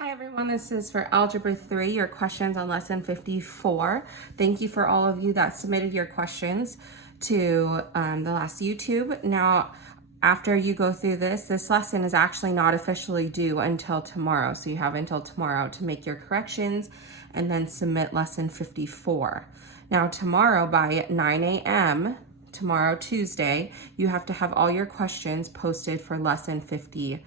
Hi everyone, this is for Algebra 3, your questions on lesson 54. Thank you for all of you that submitted your questions to the last YouTube. Now, after you go through this lesson is actually not officially due until tomorrow. So you have until tomorrow to make your corrections and then submit lesson 54. Now tomorrow by 9 a.m., tomorrow Tuesday, you have to have all your questions posted for lesson 55.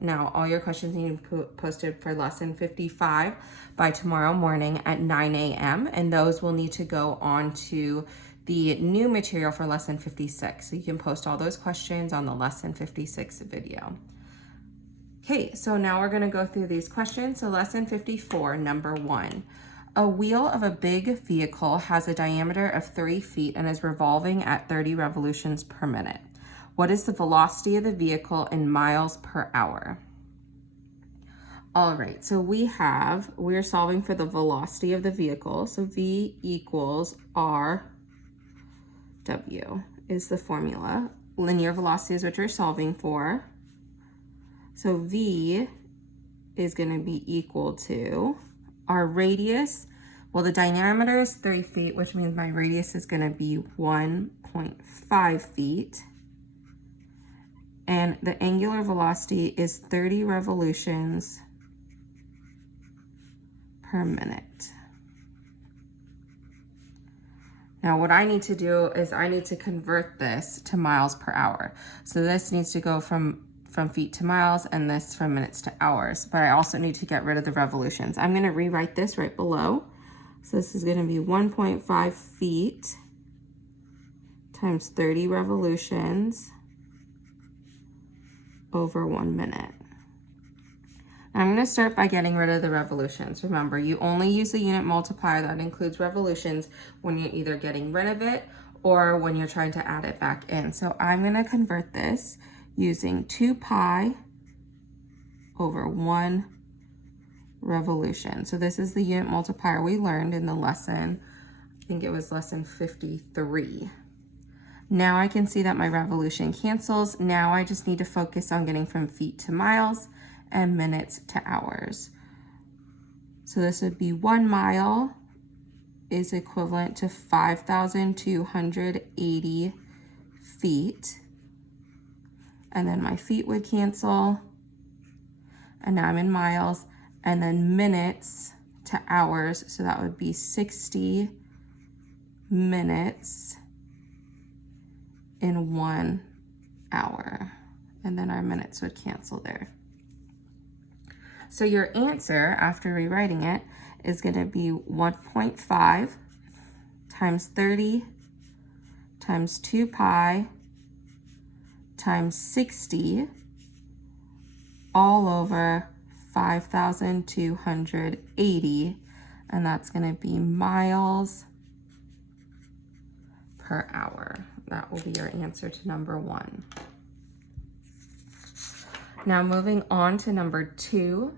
Now, all your questions need to be posted for lesson 55 by tomorrow morning at 9 a.m. and those will need to go on to the new material for lesson 56. So you can post all those questions on the lesson 56 video. Okay, so now we're going to go through these questions. So lesson 54, number 1. A wheel of a big vehicle has a diameter of 3 feet and is revolving at 30 revolutions per minute. What is the velocity of the vehicle in miles per hour? All right, so we're solving for the velocity of the vehicle. So V equals RW is the formula. Linear velocity is what you're solving for. So V is going to be equal to our radius. Well, the diameter is 3 feet, which means my radius is going to be 1.5 feet. And the angular velocity is 30 revolutions per minute. Now what I need to do is I need to convert this to miles per hour. So this needs to go from feet to miles and this from minutes to hours, but I also need to get rid of the revolutions. I'm gonna rewrite this right below. So this is gonna be 1.5 feet times 30 revolutions over 1 minute. Now I'm going to start by getting rid of the revolutions. Remember, you only use the unit multiplier that includes revolutions when you're either getting rid of it or when you're trying to add it back in. So I'm going to convert this using 2 pi over 1 revolution. So this is the unit multiplier we learned in the lesson. I think it was lesson 53. Now I can see that my revolution cancels. Now I just need to focus on getting from feet to miles and minutes to hours. So this would be 1 mile is equivalent to 5,280 feet. And then my feet would cancel. And now I'm in miles. And then minutes to hours. So that would be 60 minutes in 1 hour, and then our minutes would cancel there. So your answer after rewriting it is going to be 1.5 times 30 times 2 pi times 60 all over 5,280, and that's going to be miles per hour. That will be your answer to number 1. Now moving on to number 2.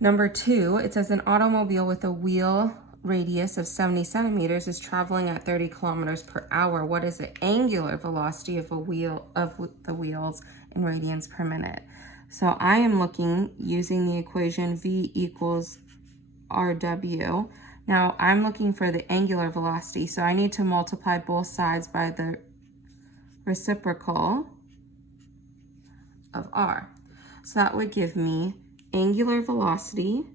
Number 2, it says an automobile with a wheel radius of 70 centimeters is traveling at 30 kilometers per hour. What is the angular velocity of the wheels in radians per minute? So I am looking using the equation V equals RW. Now I'm looking for the angular velocity, so I need to multiply both sides by the reciprocal of R. So that would give me angular velocity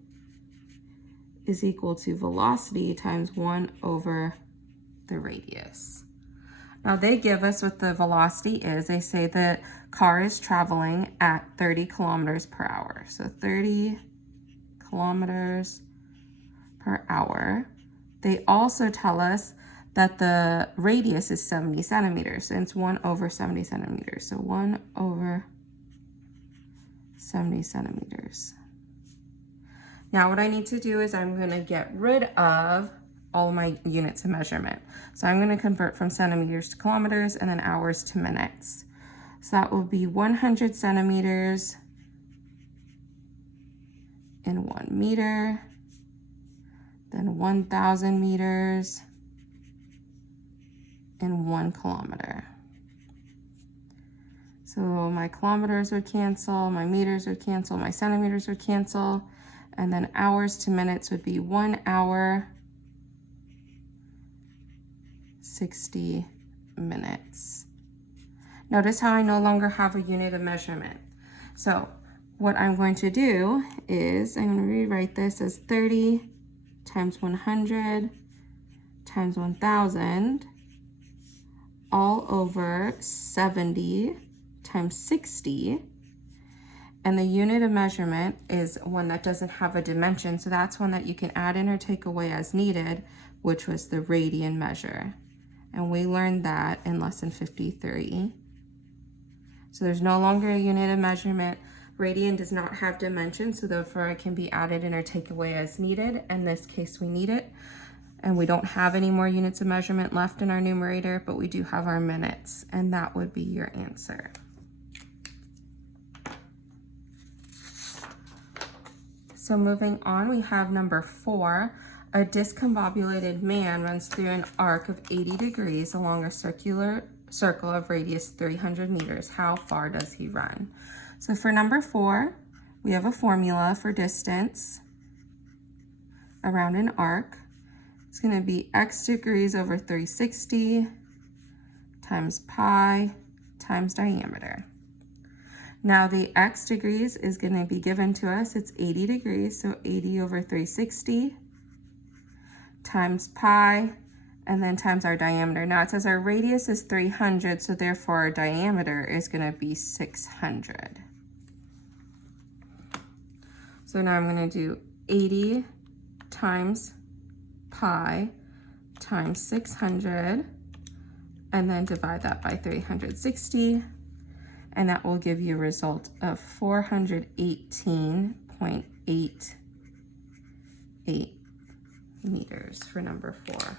is equal to velocity times 1 over the radius. Now they give us what the velocity is. They say the car is traveling at 30 kilometers per hour. So 30 kilometers per hour. They also tell us that the radius is 70 centimeters, and it's 1 over 70 centimeters. So 1 over 70 centimeters. Now what I need to do is I'm going to get rid of all my units of measurement. So I'm going to convert from centimeters to kilometers and then hours to minutes. So that will be 100 centimeters in 1 meter. Then 1,000 meters in 1 kilometer. So So my kilometers would cancel, my meters would cancel, my centimeters would cancel, and then hours to minutes would be 1 hour, 60 minutes. Notice how I no longer have a unit of measurement. So what I'm going to do is I'm going to rewrite this as 30 times 100 times 1000 all over 70 times 60. And the unit of measurement is one that doesn't have a dimension, so that's one that you can add in or take away as needed, which was the radian measure. And we learned that in lesson 53. So there's no longer a unit of measurement. Radian does not have dimensions, so therefore it can be added in or taken away as needed. In this case, we need it. And we don't have any more units of measurement left in our numerator, but we do have our minutes, and that would be your answer. So moving on, we have number 4. A discombobulated man runs through an arc of 80 degrees along a circular circle of radius 300 meters. How far does he run? So for number 4, we have a formula for distance around an arc. It's going to be x degrees over 360 times pi times diameter. Now the x degrees is going to be given to us. It's 80 degrees, so 80 over 360 times pi, and then times our diameter. Now it says our radius is 300, so therefore our diameter is going to be 600. So now I'm going to do 80 times pi times 600, and then divide that by 360, and that will give you a result of 418.88 meters for number 4.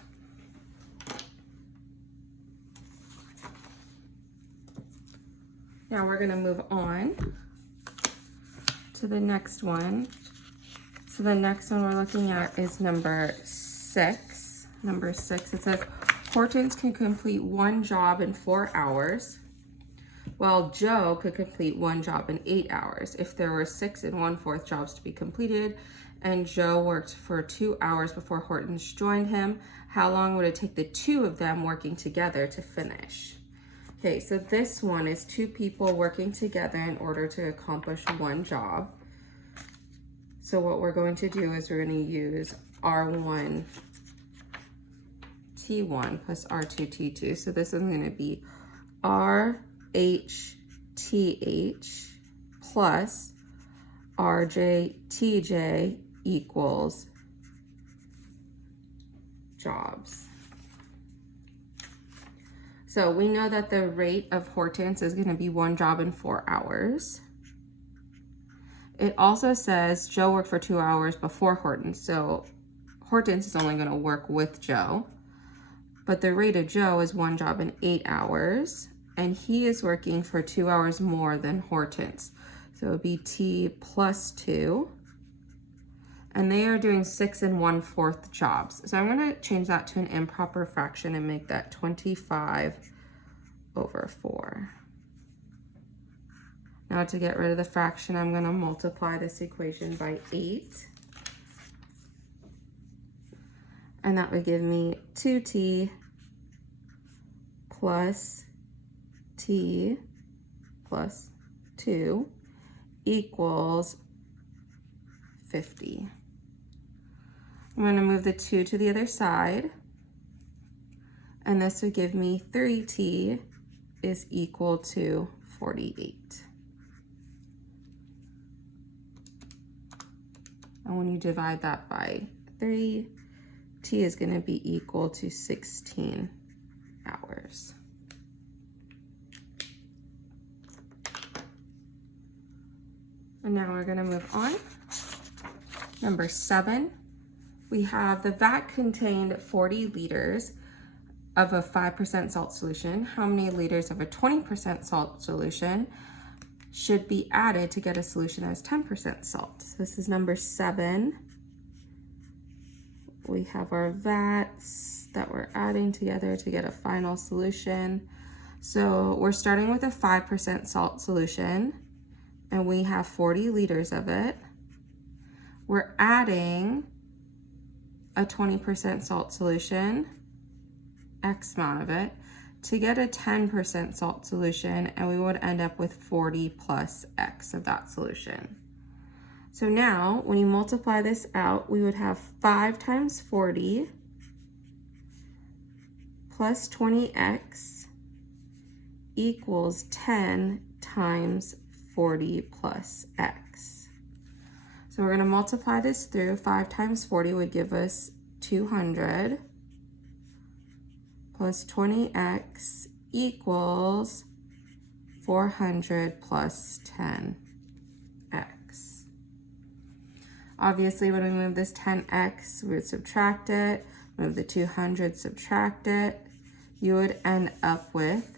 Now we're going to move on to the next one. So the next one we're looking at is number 6. Number 6, it says Hortense can complete one job in 4 hours, while Joe could complete one job in 8 hours. If there were 6 1/4 jobs to be completed, and Joe worked for 2 hours before Hortense joined him, how long would it take the two of them working together to finish? Okay, so this one is 2 people working together in order to accomplish one job. So what we're going to do is we're going to use R1 T1 plus R2 T2. So this is going to be RH TH plus RJ TJ equals jobs. So we know that the rate of Hortense is going to be one job in 4 hours. It also says Joe worked for 2 hours before Hortense, so Hortense is only going to work with Joe. But the rate of Joe is one job in 8 hours, and he is working for 2 hours more than Hortense. So it would be T plus 2. And they are doing 6 1/4 jobs. So I'm going to change that to an improper fraction and make that 25 over 4. Now to get rid of the fraction, I'm going to multiply this equation by 8. And that would give me 2t plus t plus 2 equals 50. I'm going to move the 2 to the other side, and this would give me 3t is equal to 48. And when you divide that by 3, t is going to be equal to 16 hours. And now we're going to move on. Number 7, we have the vat contained 40 liters of a 5% salt solution. How many liters of a 20% salt solution should be added to get a solution that has 10% salt? So this is number 7. We have our vats that we're adding together to get a final solution. So we're starting with a 5% salt solution, and we have 40 liters of it. We're adding a 20% salt solution, X amount of it, to get a 10% salt solution, and we would end up with 40 plus X of that solution. So now, when you multiply this out, we would have 5 times 40 plus 20X equals 10 times 40 plus X. So we're going to multiply this through. 5 times 40 would give us 200 plus 20X equals 400 plus 10X. Obviously, when we move this 10X, we would subtract it, move the 200, subtract it. You would end up with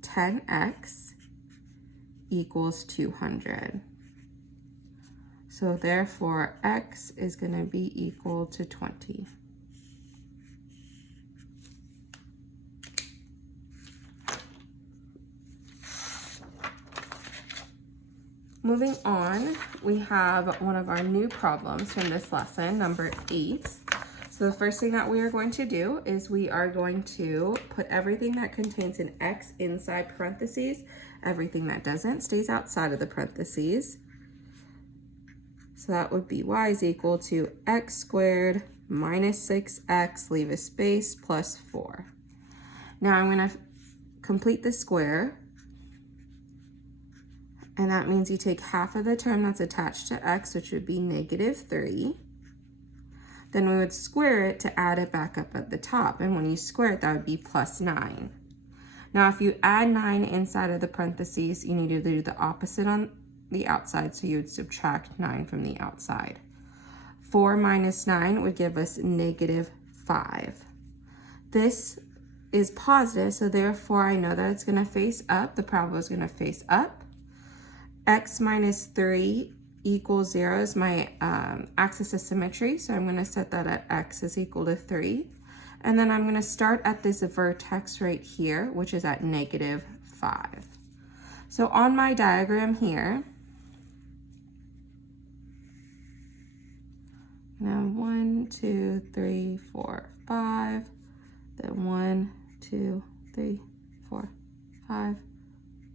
10X equals 200. So therefore, X is going to be equal to 20. Moving on, we have one of our new problems from this lesson, number 8. So the first thing that we are going to do is we are going to put everything that contains an X inside parentheses. Everything that doesn't stays outside of the parentheses. So that would be y is equal to x squared minus 6x, leave a space, plus 4. Now I'm going to complete the square. And that means you take half of the term that's attached to x, which would be -3. Then we would square it to add it back up at the top. And when you square it, that would be plus 9. Now, if you add 9 inside of the parentheses, you need to do the opposite on the outside. So you would subtract 9 from the outside. 4 minus 9 would give us -5. This is positive, so therefore I know that it's going to face up. The parabola is going to face up. X minus 3 equals 0 is my axis of symmetry, so I'm going to set that at x is equal to 3. And then I'm going to start at this vertex right here, which is at -5. So on my diagram here, now 1, 2, 3, 4, 5, then 1, 2, 3, 4, 5,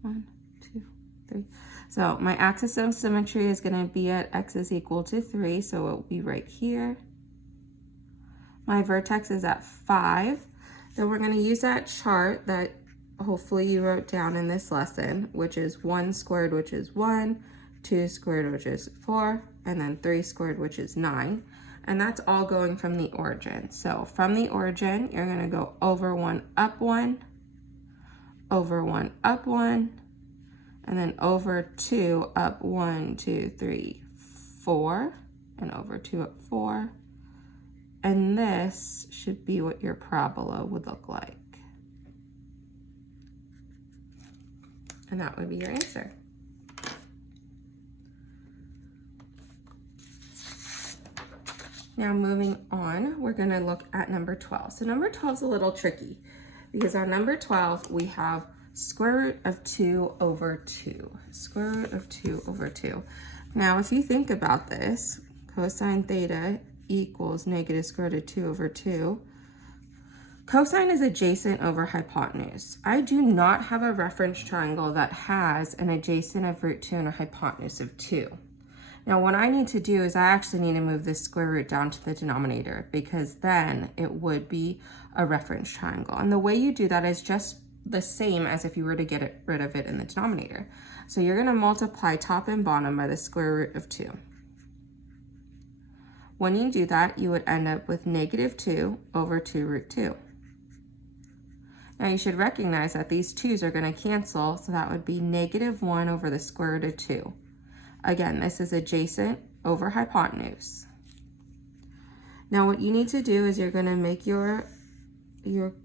1, 2, 3. So my axis of symmetry is going to be at x is equal to 3, so it will be right here. My vertex is at 5. Then we're going to use that chart that hopefully you wrote down in this lesson, which is 1 squared, which is 1, 2 squared, which is 4, and then 3 squared, which is 9. And that's all going from the origin. So from the origin, you're going to go over 1, up 1, over 1, up 1, and then over 2, up 1, 2, 3, 4, and over 2, up 4. And this should be what your parabola would look like. And that would be your answer. Now moving on, we're going to look at number 12. So number 12 is a little tricky because on number 12, we have square root of 2 over 2. Square root of 2 over 2. Now, if you think about this, cosine theta equals negative square root of 2 over 2. Cosine is adjacent over hypotenuse. I do not have a reference triangle that has an adjacent of root 2 and a hypotenuse of 2. Now, what I need to do is I actually need to move this square root down to the denominator because then it would be a reference triangle. And the way you do that is just the same as if you were to get rid of it in the denominator. So you're going to multiply top and bottom by the square root of 2. When you do that, you would end up with -2 over 2 root 2. Now you should recognize that these 2's are going to cancel, so that would be -1 over the square root of 2. Again, this is adjacent over hypotenuse. Now what you need to do is you're going to make your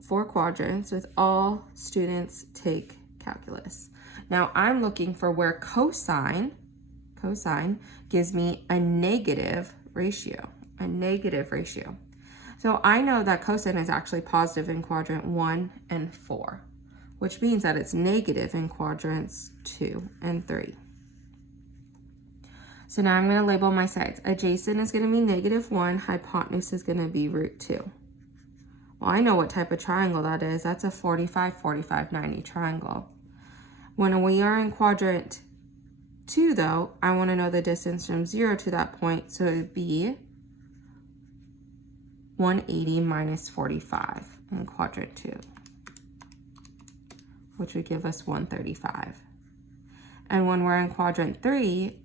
4 quadrants with all students take calculus. Now I'm looking for where cosine gives me a negative ratio, So I know that cosine is actually positive in quadrant 1 and 4. which means that it's negative in quadrants 2 and 3. So now I'm going to label my sides. Adjacent is going to be -1, hypotenuse is going to be √2. Well, I know what type of triangle that is. That's a 45, 45, 90 triangle. When we are in quadrant 2, though, I want to know the distance from 0 to that point, so it would be 180 minus 45 in quadrant 2, which would give us 135. And when we're in quadrant 3,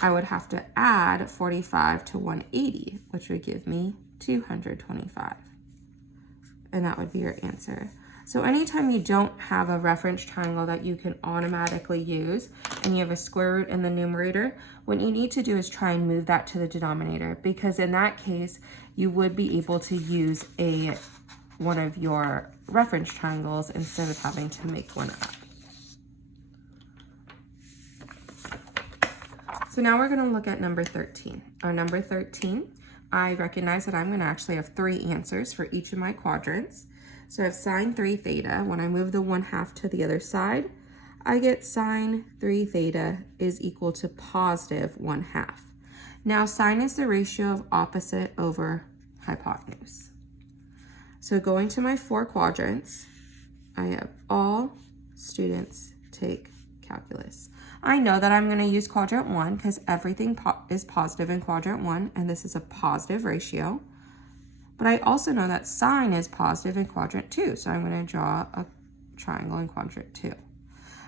I would have to add 45 to 180, which would give me 225. And that would be your answer. So anytime you don't have a reference triangle that you can automatically use and you have a square root in the numerator, what you need to do is try and move that to the denominator, because in that case, you would be able to use one of your reference triangles instead of having to make one up. So now we're going to look at number 13. On number 13, I recognize that I'm going to actually have 3 answers for each of my quadrants. So I have sine 3 theta. When I move the 1/2 to the other side, I get sine 3 theta is equal to positive 1/2. Now sine is the ratio of opposite over hypotenuse. So going to my 4 quadrants, I have all students take calculus. I know that I'm going to use quadrant 1 because everything is positive in quadrant 1, and this is a positive ratio. But I also know that sine is positive in quadrant 2, so I'm going to draw a triangle in quadrant 2.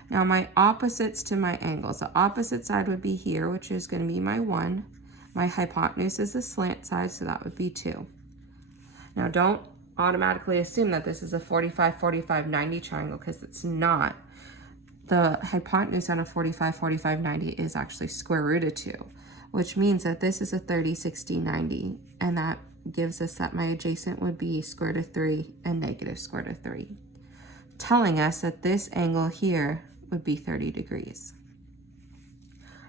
Now my opposites to my angles, the opposite side would be here, which is going to be my 1. My hypotenuse is the slant side, so that would be 2. Now don't automatically assume that this is a 45, 45, 90 triangle, because it's not. The hypotenuse on a 45, 45, 90 is actually square root of 2, which means that this is a 30, 60, 90, and that gives us that my adjacent would be square root of 3 and negative square root of 3, telling us that this angle here would be 30 degrees.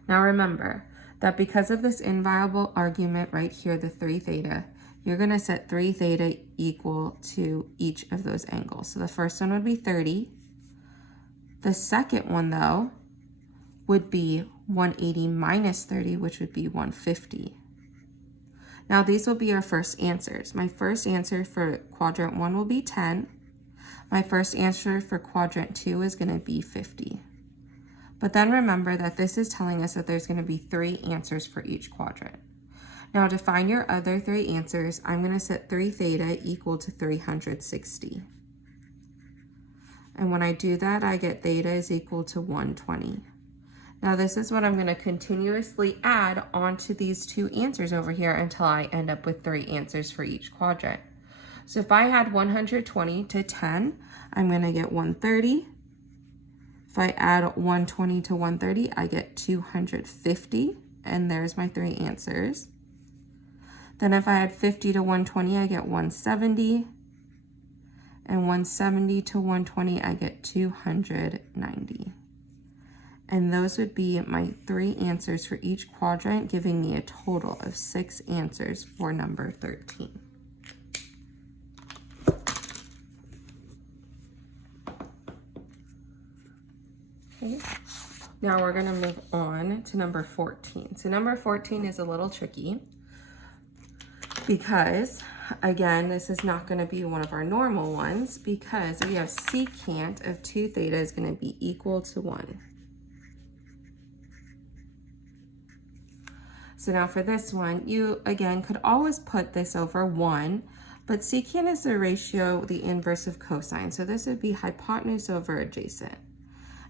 Now remember that because of this inviolable argument right here, the 3 theta, you're going to set 3 theta equal to each of those angles. So the first one would be 30. The second one, though, would be 180 minus 30, which would be 150. Now these will be our first answers. My first answer for quadrant 1 will be 10. My first answer for quadrant 2 is going to be 50. But then remember that this is telling us that there's going to be 3 answers for each quadrant. Now to find your other 3 answers, I'm going to set 3 theta equal to 360. And when I do that, I get theta is equal to 120. Now this is what I'm going to continuously add onto these 2 answers over here until I end up with 3 answers for each quadrant. So if I had 120 to 10, I'm going to get 130. If I add 120 to 130, I get 250, and there's my 3 answers. Then if I add 50 to 120, I get 170. And 170 to 120, I get 290. And those would be my 3 answers for each quadrant, giving me a total of 6 answers for number 13. Okay. Now we're going to move on to number 14. So number 14 is a little tricky because, again, this is not going to be one of our normal ones, because we have secant of 2 theta is going to be equal to 1. So now for this one, you, again, could always put this over 1, but secant is the ratio, the inverse of cosine. So this would be hypotenuse over adjacent.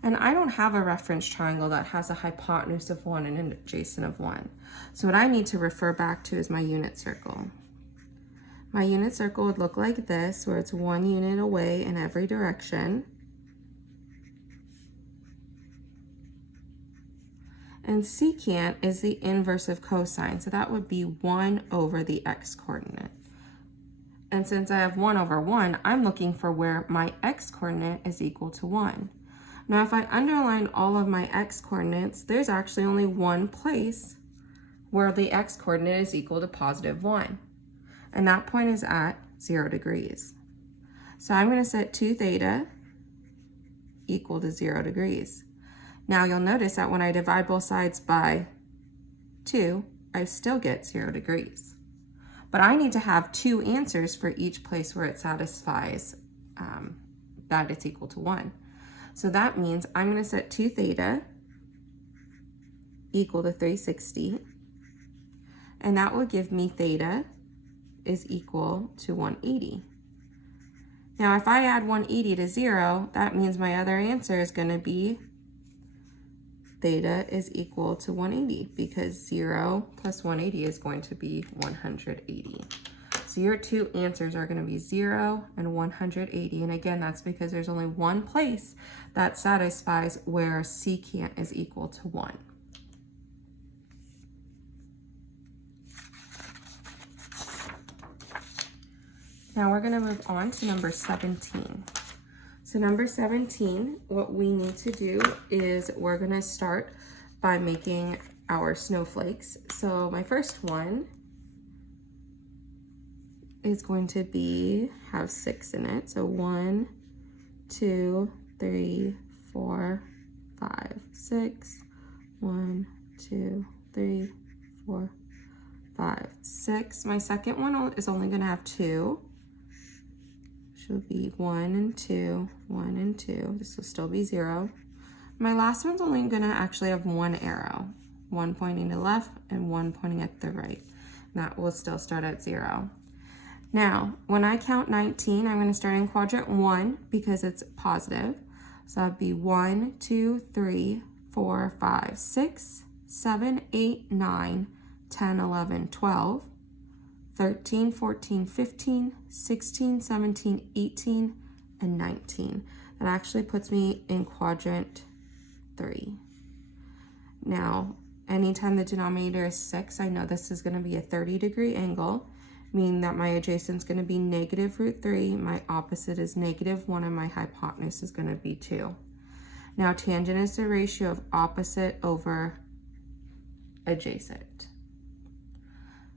And I don't have a reference triangle that has a hypotenuse of 1 and an adjacent of 1. So what I need to refer back to is my unit circle. My unit circle would look like this, where it's 1 unit away in every direction. And secant is the inverse of cosine, so that would be 1 over the x-coordinate. And since I have 1 over 1, I'm looking for where my x-coordinate is equal to 1. Now, if I underline all of my x-coordinates, there's actually only one place where the x-coordinate is equal to positive 1. And that point is at 0 degrees. So I'm going to set 2 theta equal to 0 degrees. Now you'll notice that when I divide both sides by 2, I still get 0 degrees. But I need to have 2 answers for each place where it satisfies that it's equal to 1. So that means I'm going to set 2 theta equal to 360, and that will give me theta is equal to 180. Now if I add 180 to 0, that means my other answer is going to be theta is equal to 180, because 0 plus 180 is going to be 180. So your 2 answers are going to be 0 and 180. And again, that's because there's only one place that satisfies where secant is equal to 1. Now we're going to move on to number 17. So number 17, what we need to do is we're going to start by making our snowflakes. So my first one is going to have 6 in it. So 1, 2, 3, 4, 5, 6. 1, 2, 3, 4, 5, 6. My second one is only going to have 2. Should be 1 and 2, 1 and 2. This will still be 0. My last one's only going to actually have 1 arrow, 1 pointing to the left and 1 pointing at the right. That will still start at 0. Now, when I count 19, I'm going to start in quadrant 1 because it's positive. So that'd be 1, 2, 3, 4, 5, 6, 7, 8, 9, 10, 11, 12. 13, 14, 15, 16, 17, 18, and 19. That actually puts me in quadrant 3. Now, anytime the denominator is 6, I know this is going to be a 30-degree angle, meaning that my adjacent is going to be negative root 3, my opposite is negative 1, and my hypotenuse is going to be 2. Now, tangent is the ratio of opposite over adjacent.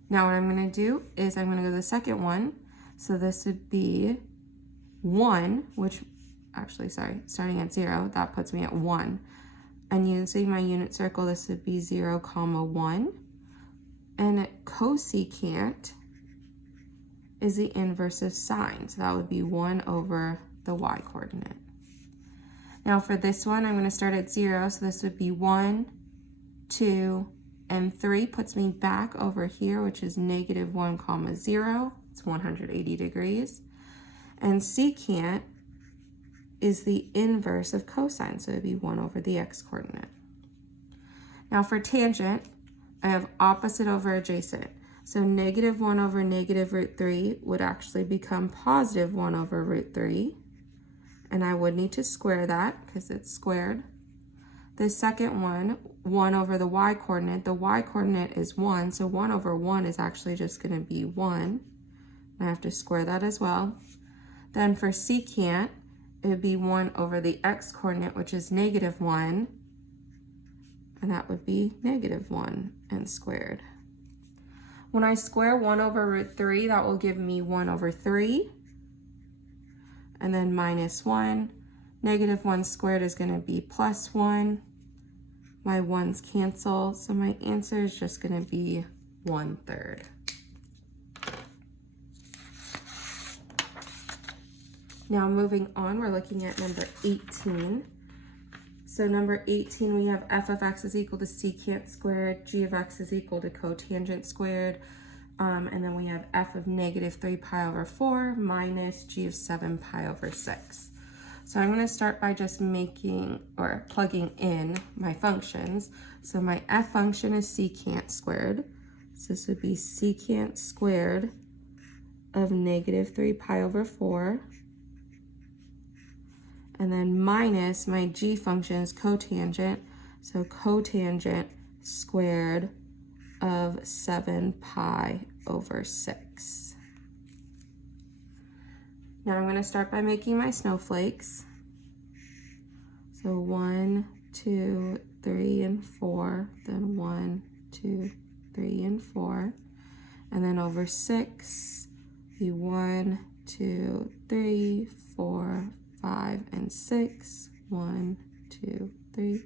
Now what I'm going to do is I'm going to go to the second one. So this would be 1, which actually, starting at 0, that puts me at 1. And using my unit circle, this would be 0, 1. And cosecant is the inverse of sine. So that would be 1 over the y coordinate. Now for this one, I'm going to start at 0. So this would be 1, 2, and 3 puts me back over here, which is negative 1, 0. It's 180 degrees. And secant is the inverse of cosine, so it'd be 1 over the x coordinate. Now for tangent, I have opposite over adjacent. So negative 1 over negative root 3 would actually become positive 1 over root 3. And I would need to square that because it's squared. The second one, 1 over the y coordinate. The y coordinate is 1, so 1 over 1 is actually just going to be 1. I have to square that as well. Then for secant, it would be 1 over the x coordinate, which is negative 1. And that would be negative 1 and squared. When I square 1 over root 3, that will give me 1 over 3. And then minus 1. Negative 1 squared is going to be plus 1. My 1's cancel, so my answer is just going to be 1/3. Now moving on, we're looking at number 18. So number 18, we have f of x is equal to secant squared, g of x is equal to cotangent squared, and then we have f of negative 3 pi over 4 minus g of 7 pi over 6. So I'm going to start by just making or plugging in my functions. So my f function is secant squared. So this would be secant squared of negative 3 pi over 4. And then minus my g function is cotangent. So cotangent squared of 7 pi over 6. Now I'm going to start by making my snowflakes. So 1, 2, 3, and 4, then 1, 2, 3, and 4. And then over 6, be 1, 2, 3, 4, 5, and 6. 1, 2, 3,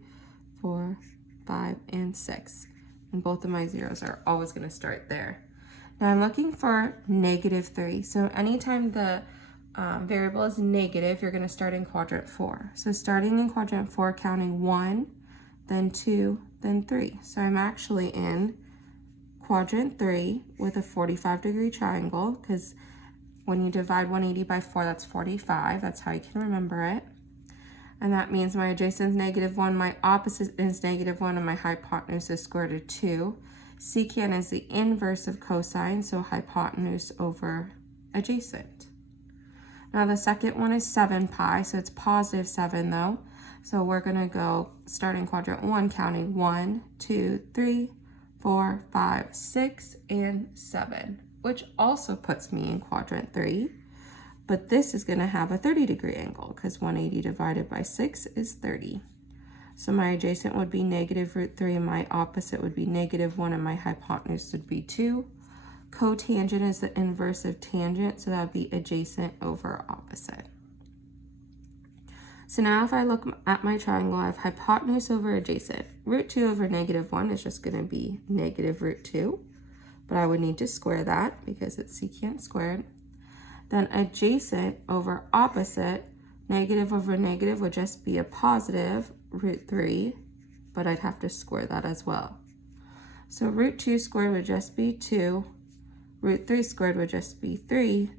4, 5, and 6. And both of my zeros are always going to start there. Now I'm looking for -3. So anytime the variable is negative, you're going to start in quadrant 4. So starting in quadrant 4, counting 1, then 2, then 3. So I'm actually in quadrant 3 with a 45-degree triangle, because when you divide 180 by 4, that's 45. That's how you can remember it. And that means my adjacent is -1, my opposite is -1, and my hypotenuse is square root of 2. Secant is the inverse of cosine, so hypotenuse over adjacent. Now the second one is 7 pi, so it's +7 though. So we're going to go start in quadrant 1, counting 1, 2, 3, 4, 5, 6, and 7, which also puts me in quadrant 3. But this is going to have a 30-degree angle because 180 divided by 6 is 30. So my adjacent would be -√3, and my opposite would be -1, and my hypotenuse would be 2. Cotangent is the inverse of tangent, so that would be adjacent over opposite. So now if I look at my triangle, I have hypotenuse over adjacent. √2 over -1 is just going to be -√2, but I would need to square that because it's secant squared. Then adjacent over opposite, negative over negative would just be a positive √3, but I'd have to square that as well. So √2 squared would just be 2, √3 squared would just be 3,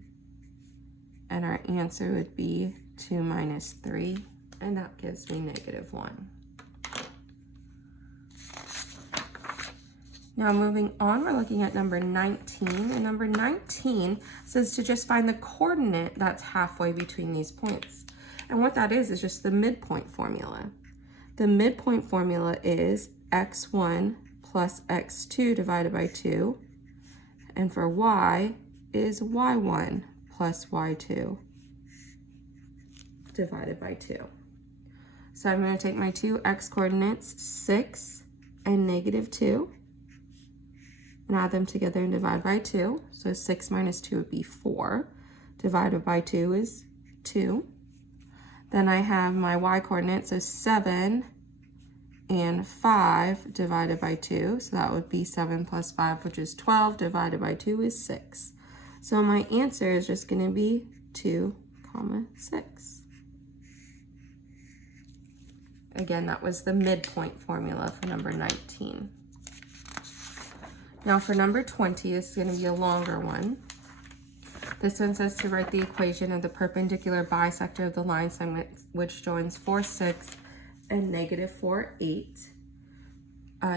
and our answer would be 2 minus 3, and that gives me -1. Now moving on, we're looking at number 19, and number 19 says to just find the coordinate that's halfway between these points. And what that is just the midpoint formula. The midpoint formula is x1 plus x2 divided by 2, and for y is y1 plus y2 divided by 2. So I'm going to take my two x coordinates, 6 and -2, and add them together and divide by 2. So 6 minus 2 would be 4. Divided by 2 is 2. Then I have my y coordinates, so 7 and 5 divided by 2. So that would be 7 plus 5, which is 12, divided by 2 is 6. So my answer is just going to be 2, 6. Again, that was the midpoint formula for number 19. Now for number 20, this is going to be a longer one. This one says to write the equation of the perpendicular bisector of the line segment which joins 4, 6 and -4, 8.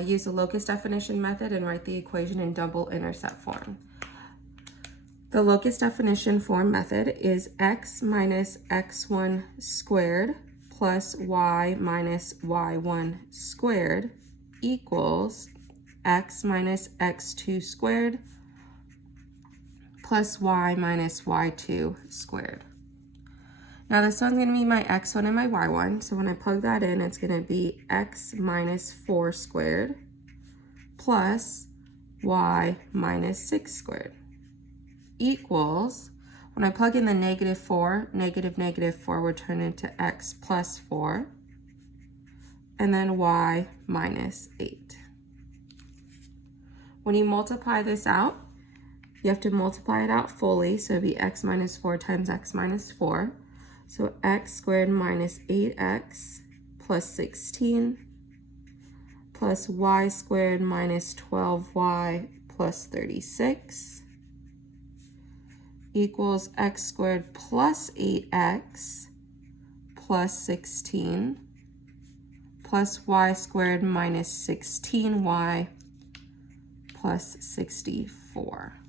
Use the locus definition method and write the equation in double intercept form. The locus definition form method is x minus x1 squared plus y minus y1 squared equals x minus x2 squared plus y minus y2 squared. Now this one's going to be my x1 and my y1, so when I plug that in, it's going to be x minus 4 squared plus y minus 6 squared equals, when I plug in the -4, -4 would turn into x plus 4, and then y minus 8. When you multiply this out, you have to multiply it out fully, so it'd be x minus 4 times x minus 4. So x squared minus 8x plus 16 plus y squared minus 12y plus 36 equals x squared plus 8x plus 16 plus y squared minus 16y plus 64.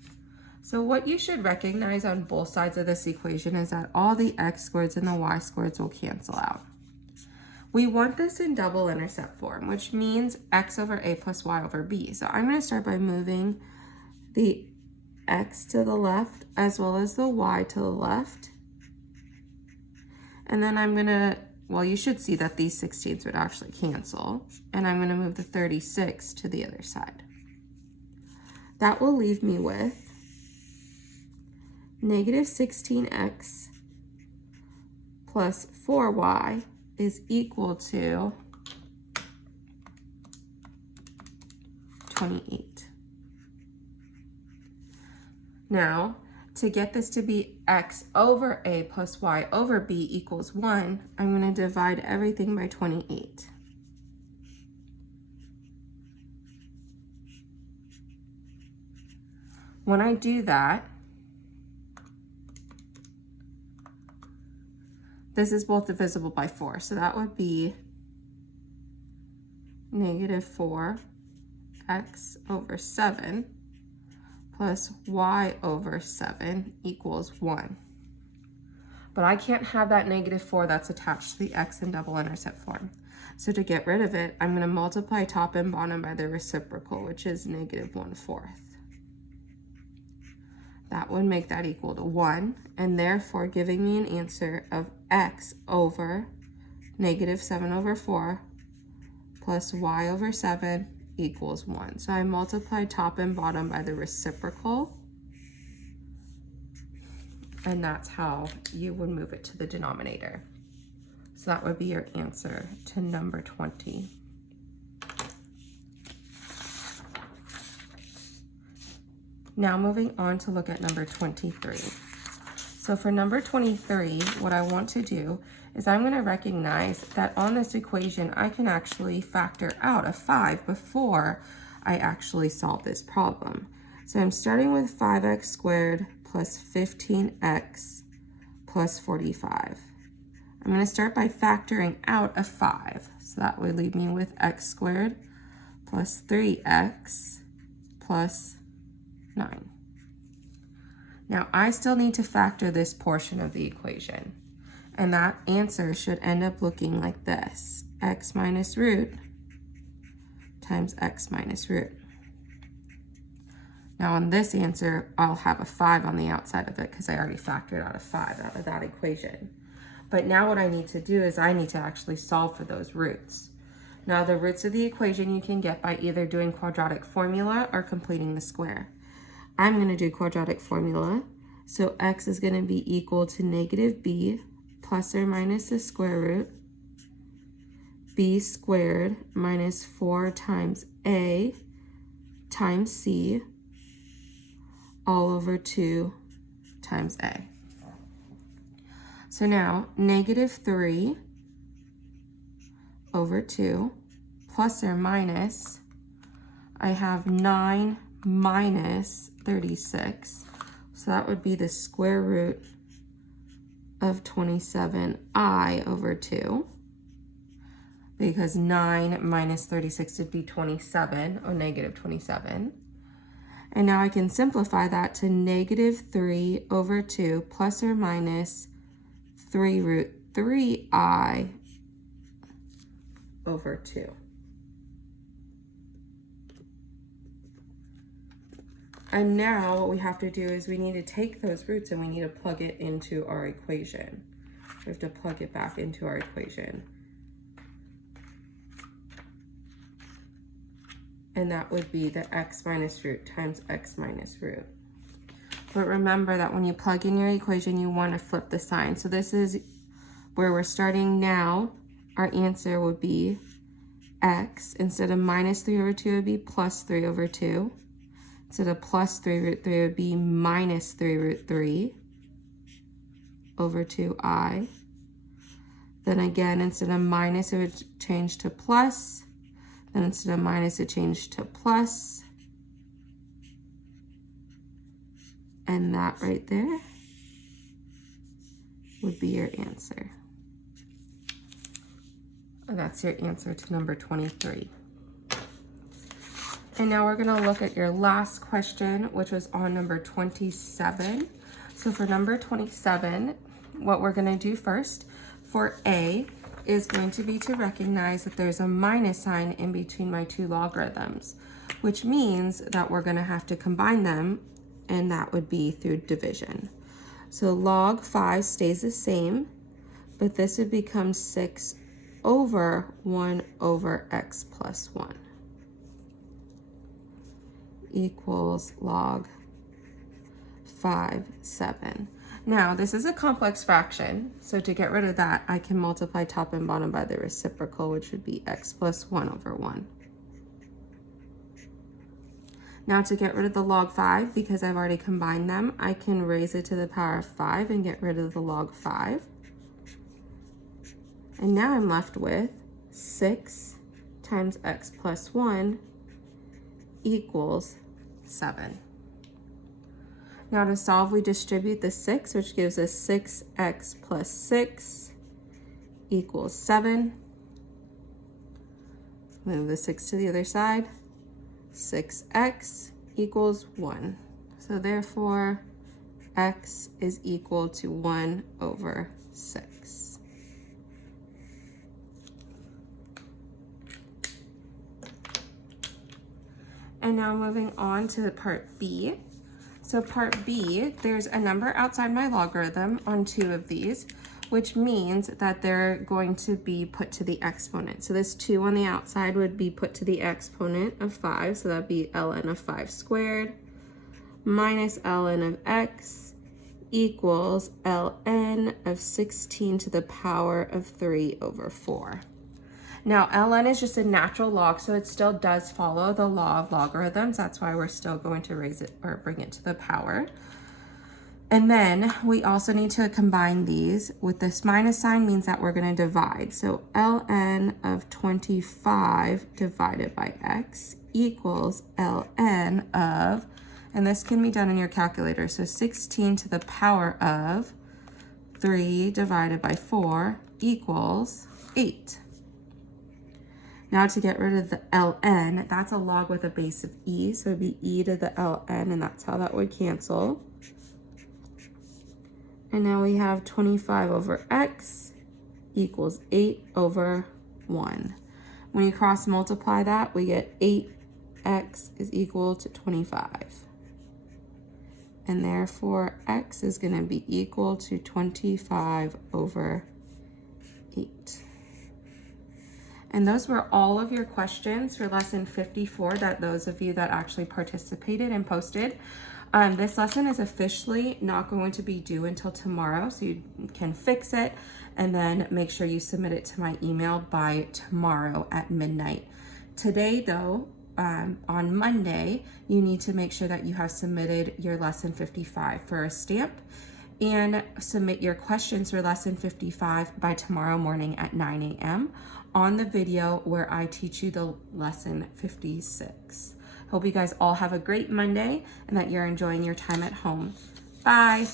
So what you should recognize on both sides of this equation is that all the x squareds and the y squareds will cancel out. We want this in double intercept form, which means x over a plus y over b. So I'm going to start by moving the x to the left as well as the y to the left. And then I'm going to, well, you should see that these 16s would actually cancel. And I'm going to move the 36 to the other side. That will leave me with -16x plus 4y is equal to 28. Now, to get this to be x over a plus y over b equals 1, I'm going to divide everything by 28. When I do that, this is both divisible by 4, so that would be negative 4x over 7 plus y over 7 equals 1. But I can't have that negative 4 that's attached to the x in double intercept form. So to get rid of it, I'm going to multiply top and bottom by the reciprocal, which is negative 1/4. That would make that equal to 1, and therefore giving me an answer of x over negative 7 over 4 plus y over 7 equals 1. So I multiply top and bottom by the reciprocal, and that's how you would move it to the denominator. So that would be your answer to number 20. Now moving on to look at number 23. So for number 23, what I want to do is I'm going to recognize that on this equation, I can actually factor out a 5 before I actually solve this problem. So I'm starting with 5x squared plus 15x plus 45. I'm going to start by factoring out a 5. So that would leave me with x squared plus 3x plus 9. Now I still need to factor this portion of the equation, and that answer should end up looking like this: x minus root times x minus root. Now on this answer, I'll have a 5 on the outside of it because I already factored out a 5 out of that equation. But now what I need to do is I need to actually solve for those roots. Now the roots of the equation you can get by either doing quadratic formula or completing the square. I'm going to do quadratic formula. So x is going to be equal to negative b plus or minus the square root, b squared minus 4 times a times c all over 2 times a. So now negative 3 over 2 plus or minus, I have 9 minus 36. So that would be the square root of 27i over 2, because 9 minus 36 would be 27, or negative 27. And now I can simplify that to negative 3 over 2 plus or minus 3 root 3i over 2. And now what we have to do is we need to take those roots and we need to plug it into our equation. We have to plug it back into our equation. And that would be the x minus root times x minus root. But remember that when you plug in your equation, you want to flip the sign. So this is where we're starting now. Our answer would be x, instead of minus 3 over 2, it would be plus 3 over 2. Instead of plus 3 root 3, it would be minus 3 root 3 over 2i. Then again, instead of minus, it would change to plus. Then instead of minus, it changed to plus. And that right there would be your answer. And that's your answer to number 23. And now we're gonna look at your last question, which was on number 27. So for number 27, what we're gonna do first for A is going to be to recognize that there's a minus sign in between my two logarithms, which means that we're gonna have to combine them, and that would be through division. So log 5 stays the same, but this would become 6 over 1 over x plus 1 equals log 5, 7. Now, this is a complex fraction, so to get rid of that, I can multiply top and bottom by the reciprocal, which would be x plus 1 over 1. Now, to get rid of the log 5, because I've already combined them, I can raise it to the power of 5 and get rid of the log 5. And now I'm left with 6 times x plus 1 equals 7. Now to solve, we distribute the 6, which gives us 6x plus 6 equals 7. Move the 6 to the other side. 6x equals 1. So therefore, x is equal to 1 over 6. And now moving on to part B. So part B, there's a number outside my logarithm on 2 of these, which means that they're going to be put to the exponent. So this 2 on the outside would be put to the exponent of 5, so that'd be ln of 5 squared minus ln of x equals ln of 16 to the power of 3 over 4. Now, ln is just a natural log, so it still does follow the law of logarithms. That's why we're still going to raise it or bring it to the power. And then we also need to combine these with this minus sign means that we're going to divide. So ln of 25 divided by x equals ln of, and this can be done in your calculator, so 16 to the power of 3 divided by 4 equals 8. Now to get rid of the ln, that's a log with a base of e, so it'd be e to the ln, and that's how that would cancel. And now we have 25 over x equals 8 over 1. When you cross multiply that, we get 8x is equal to 25. And therefore, x is going to be equal to 25 over 8. And those were all of your questions for lesson 54 that those of you that actually participated and posted. This lesson is officially not going to be due until tomorrow, so you can fix it and then make sure you submit it to my email by tomorrow at midnight. Today, though, on Monday, you need to make sure that you have submitted your lesson 55 for a stamp and submit your questions for lesson 55 by tomorrow morning at 9 a.m. on the video where I teach you the lesson 56. Hope you guys all have a great Monday and that you're enjoying your time at home. Bye.